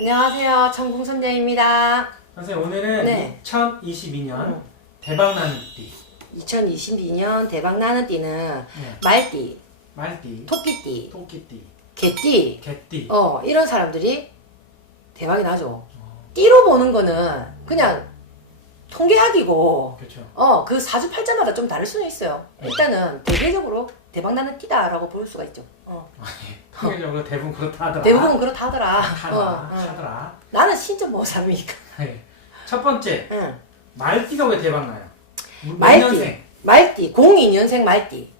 안녕하세요. 천궁선녀입니다. 선생님 오늘은 네. 2022년 대박나는 띠 2022년 대박나는 띠는 네. 말띠, 말띠, 토끼띠, 토끼띠, 개띠 개띠 이런 사람들이 대박이 나죠. 띠로 보는 거는 그냥 통계학이고 그렇죠. 그 사주팔자마다 좀 다를 수는 있어요. 일단은 대개적으로 대박나는 띠다라고 볼 수가 있죠. 통계적으로 대부분 그렇다 하더라. 대부분 그렇다 하더라. 하더라. 나는 진짜 뭐 삼이니까. 네. 첫 번째 응. 말띠가 왜 대박나요? 말띠, 말띠, 02년생 말띠.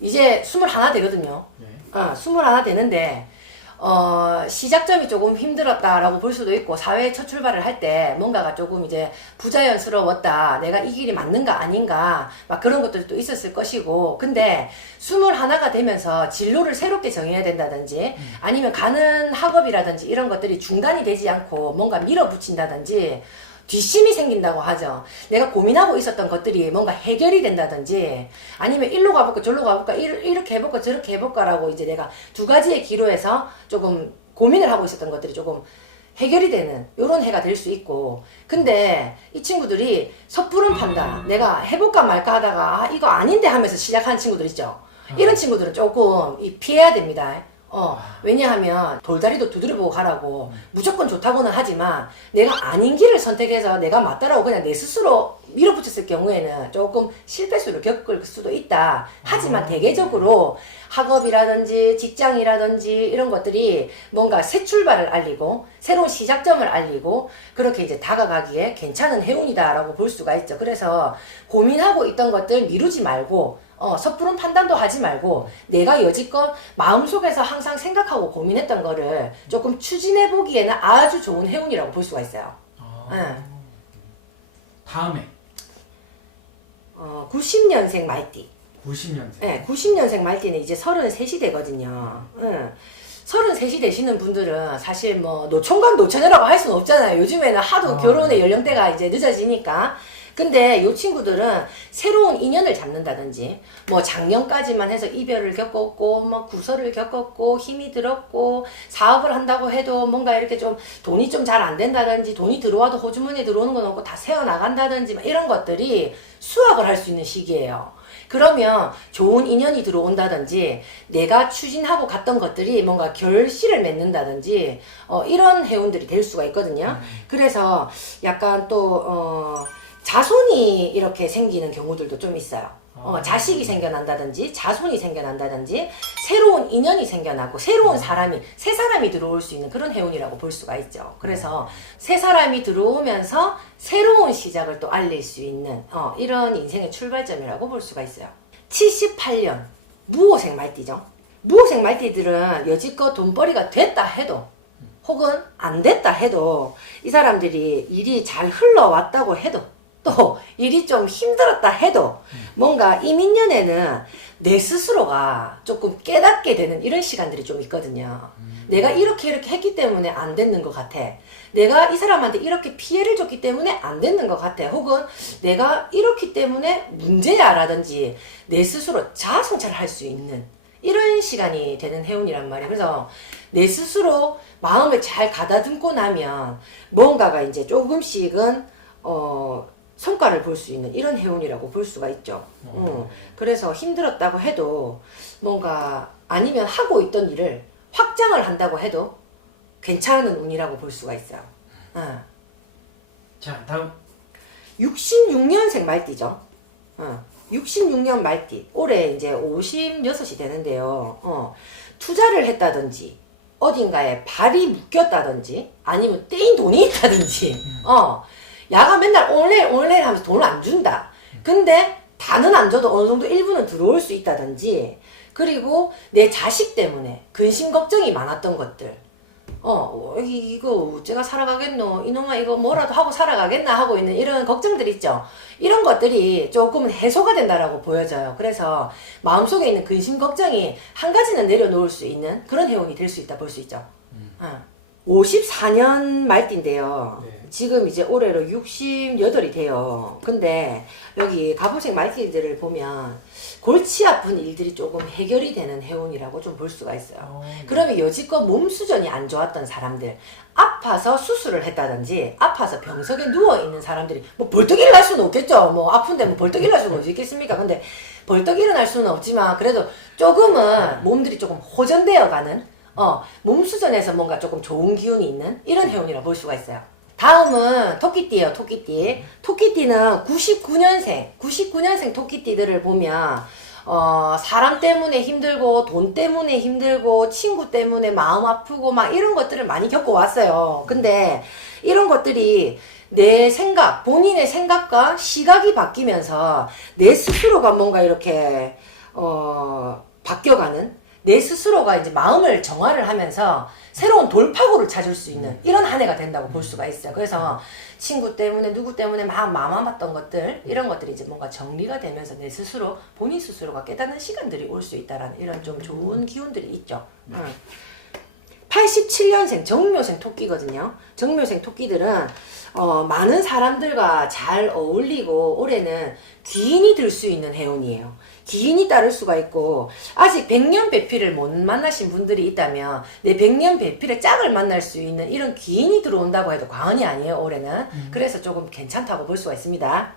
이제 21 되거든요. 네. 21 되는데, 시작점이 조금 힘들었다라고 볼 수도 있고, 사회에 첫 출발을 할 때 뭔가가 조금 이제 부자연스러웠다. 내가 이 길이 맞는가 아닌가. 막 그런 것들도 있었을 것이고, 근데 21가 되면서 진로를 새롭게 정해야 된다든지, 아니면 가는 학업이라든지 이런 것들이 중단이 되지 않고 뭔가 밀어붙인다든지, 뒷심이 생긴다고 하죠. 내가 고민하고 있었던 것들이 뭔가 해결이 된다든지 아니면 일로 가볼까 저로 가볼까 이렇게 해볼까 저렇게 해볼까라고 이제 내가 두 가지의 기로에서 조금 고민을 하고 있었던 것들이 조금 해결이 되는 이런 해가 될 수 있고, 근데 이 친구들이 섣부른 판단, 내가 해볼까 말까 하다가 이거 아닌데 하면서 시작하는 친구들 있죠. 이런 친구들은 조금 피해야 됩니다. 왜냐하면 돌다리도 두드려보고 가라고 무조건 좋다고는 하지만 내가 아닌 길을 선택해서 내가 맞다라고 그냥 내 스스로 밀어붙였을 경우에는 조금 실패수를 겪을 수도 있다. 하지만 대개적으로 학업이라든지 직장이라든지 이런 것들이 뭔가 새 출발을 알리고 새로운 시작점을 알리고 그렇게 이제 다가가기에 괜찮은 해운이다라고 볼 수가 있죠. 그래서 고민하고 있던 것들 미루지 말고 섣부른 판단도 하지 말고 내가 여지껏 마음속에서 항상 생각하고 고민했던 거를 조금 추진해 보기에는 아주 좋은 해운이라고 볼 수가 있어요. 다음에 90년생 말띠. 90년생. 네, 90년생 말띠는 이제 33이 되거든요. 33이 되시는 분들은 사실 뭐 노총각 노처녀라고 할 수는 없잖아요. 요즘에는 하도 결혼의 연령대가 이제 늦어지니까. 근데 이 친구들은 새로운 인연을 잡는다든지 뭐 작년까지만 해서 이별을 겪었고 뭐 구설을 겪었고 힘이 들었고 사업을 한다고 해도 뭔가 이렇게 좀 돈이 좀 잘 안 된다든지 돈이 들어와도 호주머니에 들어오는 건 없고 다 새어나간다든지 이런 것들이 수확을 할 수 있는 시기예요. 그러면 좋은 인연이 들어온다든지 내가 추진하고 갔던 것들이 뭔가 결실을 맺는다든지 이런 해운들이 될 수가 있거든요. 그래서 약간 또 자손이 이렇게 생기는 경우들도 좀 있어요. 자식이 생겨난다든지 자손이 생겨난다든지 새로운 인연이 생겨나고 새로운 사람이 새 사람이 들어올 수 있는 그런 해운이라고 볼 수가 있죠. 그래서 새 사람이 들어오면서 새로운 시작을 또 알릴 수 있는 이런 인생의 출발점이라고 볼 수가 있어요. 78년 무호생 말띠죠. 무호생 말띠들은 여지껏 돈벌이가 됐다 해도 혹은 안 됐다 해도 이 사람들이 일이 잘 흘러왔다고 해도 또 일이 좀 힘들었다 해도 뭔가 이민년에는 내 스스로가 조금 깨닫게 되는 이런 시간들이 좀 있거든요. 내가 이렇게 했기 때문에 안 됐는 것 같아. 내가 이 사람한테 이렇게 피해를 줬기 때문에 안 됐는 것 같아. 혹은 내가 이렇기 때문에 문제야 라든지 내 스스로 자아성찰을 할 수 있는 이런 시간이 되는 해운이란 말이에요. 그래서 내 스스로 마음을 잘 가다듬고 나면 뭔가가 이제 조금씩은 성과를 볼 수 있는 이런 해운이라고 볼 수가 있죠. 그래서 힘들었다고 해도 뭔가 아니면 하고 있던 일을 확장을 한다고 해도 괜찮은 운이라고 볼 수가 있어요. 자, 다음 66년생 말띠죠. 66년 말띠. 올해 이제 56이 되는데요. 투자를 했다든지 어딘가에 발이 묶였다든지 아니면 떼인 돈이 있다든지 야가 맨날 온라인 하면서 돈을 안 준다. 근데 다는 안 줘도 어느 정도 일부는 들어올 수 있다든지, 그리고 내 자식 때문에 근심 걱정이 많았던 것들. 이거 어째가 살아가겠노? 이놈아 이거 뭐라도 하고 살아가겠나? 하고 있는 이런 걱정들 있죠. 이런 것들이 조금은 해소가 된다라고 보여져요. 그래서 마음속에 있는 근심 걱정이 한 가지는 내려놓을 수 있는 그런 해운이 될 수 있다 볼 수 있죠. 54년 말띠인데요. 네. 지금 이제 올해로 68이 돼요. 근데 여기 갑오색 말띠들을 보면 골치 아픈 일들이 조금 해결이 되는 해운이라고 좀 볼 수가 있어요. 그러면 여지껏 몸 수전이 안 좋았던 사람들, 아파서 수술을 했다든지 아파서 병석에 누워있는 사람들이 뭐 벌떡 일어날 수는 없겠죠. 뭐 아픈데 뭐 벌떡 일어날 수는 없겠습니까? 근데 벌떡 일어날 수는 없지만 그래도 조금은 몸들이 조금 호전되어 가는 몸 수전에서 뭔가 조금 좋은 기운이 있는 이런 해운이라 볼 수가 있어요. 다음은 토끼띠예요. 토끼띠. 토끼띠는 99년생 토끼띠들을 보면 사람 때문에 힘들고 돈 때문에 힘들고 친구 때문에 마음 아프고 막 이런 것들을 많이 겪어왔어요. 근데 이런 것들이 내 생각, 본인의 생각과 시각이 바뀌면서 내 스스로가 뭔가 이렇게 바뀌어가는, 내 스스로가 이제 마음을 정화를 하면서 새로운 돌파구를 찾을 수 있는 이런 한 해가 된다고 볼 수가 있어요. 그래서 친구 때문에 누구 때문에 막 마음 아팠던 것들, 이런 것들이 이제 뭔가 정리가 되면서 내 스스로, 본인 스스로가 깨닫는 시간들이 올 수 있다라는 이런 좀 좋은 기운들이 있죠. 87년생 정묘생 토끼거든요. 정묘생 토끼들은 많은 사람들과 잘 어울리고 올해는 귀인이 들 수 있는 해운이에요. 기인이 따를 수가 있고, 아직 백년배필을 못 만나신 분들이 있다면 내 백년배필의 짝을 만날 수 있는 이런 기인이 들어온다고 해도 과언이 아니에요, 올해는. 그래서 조금 괜찮다고 볼 수가 있습니다.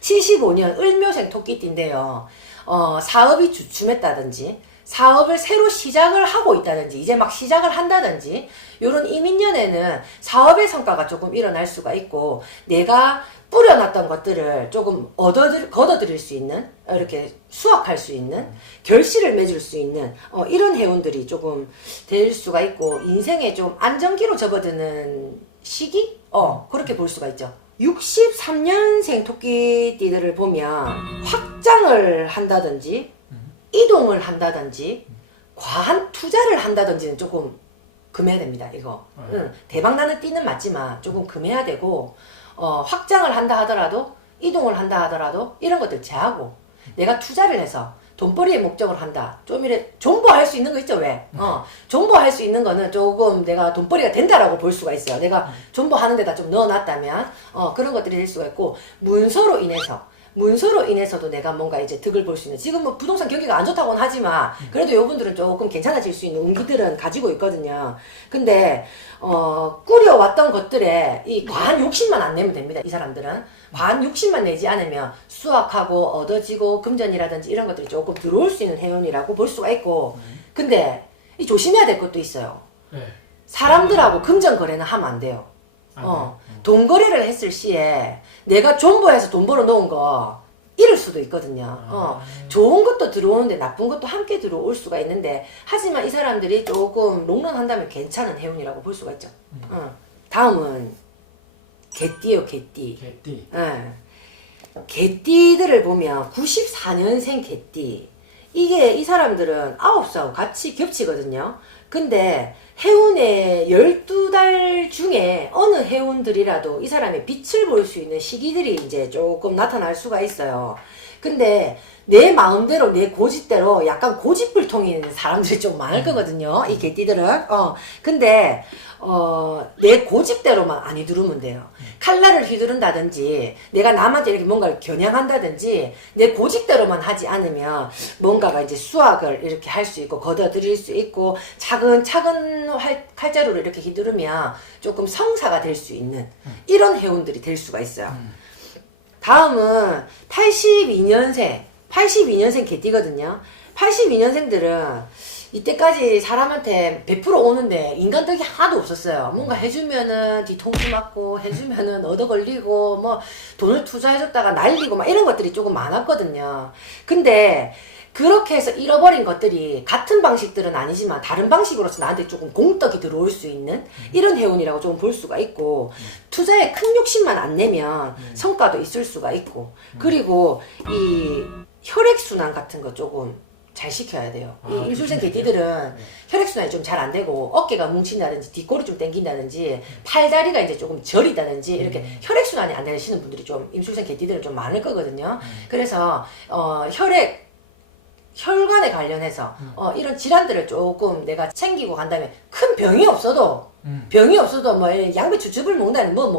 75년 을묘생 토끼띠인데요. 사업이 주춤했다든지 사업을 새로 시작을 하고 있다든지 이제 막 시작을 한다든지 요런 이민년에는 사업의 성과가 조금 일어날 수가 있고, 내가 뿌려놨던 것들을 조금 걷어들일 수 있는, 이렇게 수확할 수 있는, 결실을 맺을 수 있는 이런 해운들이 조금 될 수가 있고, 인생에 좀 안정기로 접어드는 시기? 그렇게 볼 수가 있죠. 63년생 토끼띠들을 보면 확장을 한다든지 이동을 한다든지 과한 투자를 한다든지는 조금 금해야 됩니다. 이거 대박나는 띠는 맞지만 조금 금해야 되고, 확장을 한다 하더라도 이동을 한다 하더라도 이런 것들 제하고, 내가 투자를 해서 돈벌이의 목적을 한다, 좀 이래 존버할 수 있는 거 있죠. 왜? 존버할 수 있는 거는 조금 내가 돈벌이가 된다라고 볼 수가 있어요. 내가 존버하는 데다 좀 넣어놨다면 그런 것들이 될 수가 있고, 문서로 인해서도 내가 뭔가 이제 득을 볼 수 있는, 지금 뭐 부동산 경기가 안 좋다고는 하지만 그래도 요분들은 조금 괜찮아질 수 있는 운기들은 가지고 있거든요. 근데 꾸려왔던 것들에 이 과한 욕심만 안 내면 됩니다. 이 사람들은 과한 욕심만 내지 않으면 수확하고 얻어지고 금전이라든지 이런 것들이 조금 들어올 수 있는 해운이라고 볼 수가 있고, 근데 이 조심해야 될 것도 있어요. 사람들하고 금전 거래는 하면 안 돼요. 돈 거래를 했을 시에 내가 존버해서 돈 벌어 놓은 거 잃을 수도 있거든요. 좋은 것도 들어오는데 나쁜 것도 함께 들어올 수가 있는데, 하지만 이 사람들이 조금 롱런한다면 괜찮은 해운이라고 볼 수가 있죠. 다음은 개띠예요. 개띠. 개띠들을 보면 94년생 개띠, 이게 이 사람들은 9수하고 같이 겹치거든요. 근데 해운의 12달 중에 어느 해운들이라도 이 사람의 빛을 볼 수 있는 시기들이 이제 조금 나타날 수가 있어요. 근데 내 마음대로 내 고집대로 약간 고집불통이 있는 사람들이 좀 많을 거거든요. 이 개띠들은. 근데 내 고집대로만 안 휘두르면 돼요. 칼날을 휘두른다든지 내가 남한테 이렇게 뭔가를 겨냥한다든지 내 고집대로만 하지 않으면 뭔가가 이제 수확을 이렇게 할 수 있고 걷어들일 수 있고, 차근차근 칼자루를 이렇게 휘두르면 조금 성사가 될 수 있는 이런 해운들이 될 수가 있어요. 다음은 82년생 개띠거든요. 82년생들은 이때까지 사람한테 100% 오는데 인간덕이 하나도 없었어요. 뭔가 해주면은 뒤통수 맞고, 해주면은 얻어 걸리고, 뭐 돈을 투자해줬다가 날리고 막 이런 것들이 조금 많았거든요. 근데 그렇게 해서 잃어버린 것들이 같은 방식들은 아니지만 다른 방식으로서 나한테 조금 공덕이 들어올 수 있는 이런 해운이라고 좀 볼 수가 있고, 투자에 큰 욕심만 안 내면 성과도 있을 수가 있고, 그리고 이 혈액순환 같은 거 조금 잘 시켜야 돼요. 이 임술생 개띠들은 혈액순환이 좀 잘 안 되고 어깨가 뭉친다든지 뒷골이 좀 당긴다든지 팔다리가 이제 조금 저리다든지 이렇게 혈액순환이 안 되시는 분들이 좀 임술생 개띠들은 좀 많을 거거든요. 그래서 혈관에 관련해서 이런 질환들을 조금 내가 챙기고 간다면 큰 병이 없어도 뭐 양배추즙을 먹는다는 뭐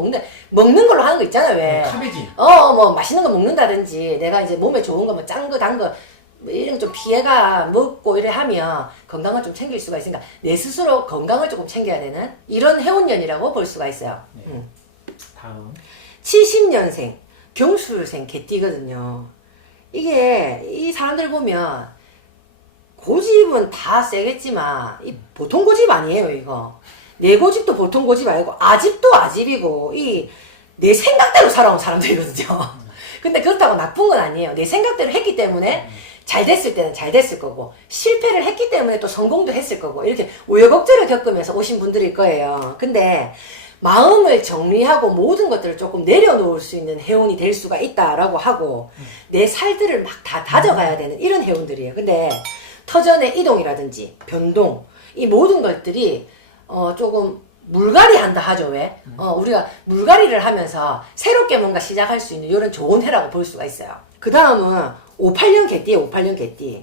먹는 걸로 하는 거 있잖아 왜. 카베진. 뭐 맛있는 거 먹는다든지 내가 이제 몸에 좋은 거 뭐 짠 거 단 거 뭐 이런 거 좀 피해가 먹고 이래 하면 건강을 좀 챙길 수가 있으니까 내 스스로 건강을 조금 챙겨야 되는 이런 해운년이라고 볼 수가 있어요. 네. 다음. 70년생 경술생 개띠거든요. 이게 이 사람들 보면 고집은 다 세겠지만 이 보통 고집 아니에요 이거. 내 고집도 보통 고집 아니고 아집도 아집이고 이 내 생각대로 살아온 사람들이거든요. 근데 그렇다고 나쁜 건 아니에요. 내 생각대로 했기 때문에 잘 됐을 때는 잘 됐을 거고 실패를 했기 때문에 또 성공도 했을 거고 이렇게 우여곡절을 겪으면서 오신 분들일 거예요. 근데 마음을 정리하고 모든 것들을 조금 내려놓을 수 있는 해운이 될 수가 있다라고 하고 내 살들을 막 다 다져가야 되는 이런 해운들이에요. 근데 터전의 이동이라든지 변동 이 모든 것들이 조금 물갈이 한다 하죠 왜? 우리가 물갈이를 하면서 새롭게 뭔가 시작할 수 있는 이런 좋은 해라고 볼 수가 있어요. 그 다음은 58년 개띠예요. 58년 개띠.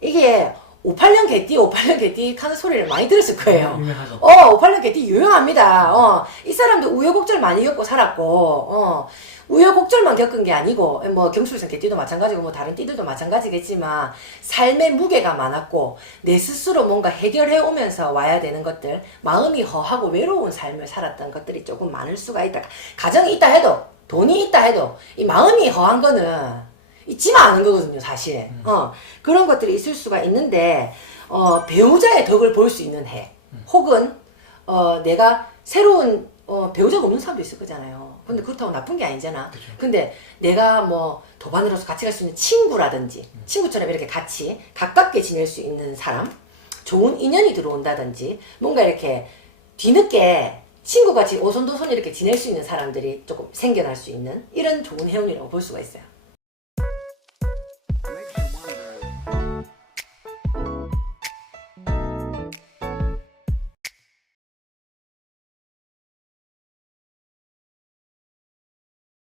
이게 58년 개띠 하는 소리를 많이 들었을 거예요. 유명하죠. 58년 개띠 유명합니다. 이 사람도 우여곡절 많이 겪고 살았고, 우여곡절만 겪은 게 아니고, 뭐 경술생 개띠도 마찬가지고, 뭐 다른 띠들도 마찬가지겠지만, 삶의 무게가 많았고, 내 스스로 뭔가 해결해 오면서 와야 되는 것들, 마음이 허하고 외로운 삶을 살았던 것들이 조금 많을 수가 있다. 가정이 있다 해도, 돈이 있다 해도, 이 마음이 허한 거는, 있지만 않은 거거든요, 사실. 그런 것들이 있을 수가 있는데, 배우자의 덕을 볼 수 있는 해. 혹은, 내가 새로운, 배우자가 없는 사람도 있을 거잖아요. 근데 그렇다고 나쁜 게 아니잖아. 그쵸. 근데 내가 뭐, 도반으로서 같이 갈 수 있는 친구라든지, 친구처럼 이렇게 같이 가깝게 지낼 수 있는 사람, 좋은 인연이 들어온다든지, 뭔가 이렇게 뒤늦게 친구같이 오손도손 이렇게 지낼 수 있는 사람들이 조금 생겨날 수 있는 이런 좋은 해운이라고 볼 수가 있어요.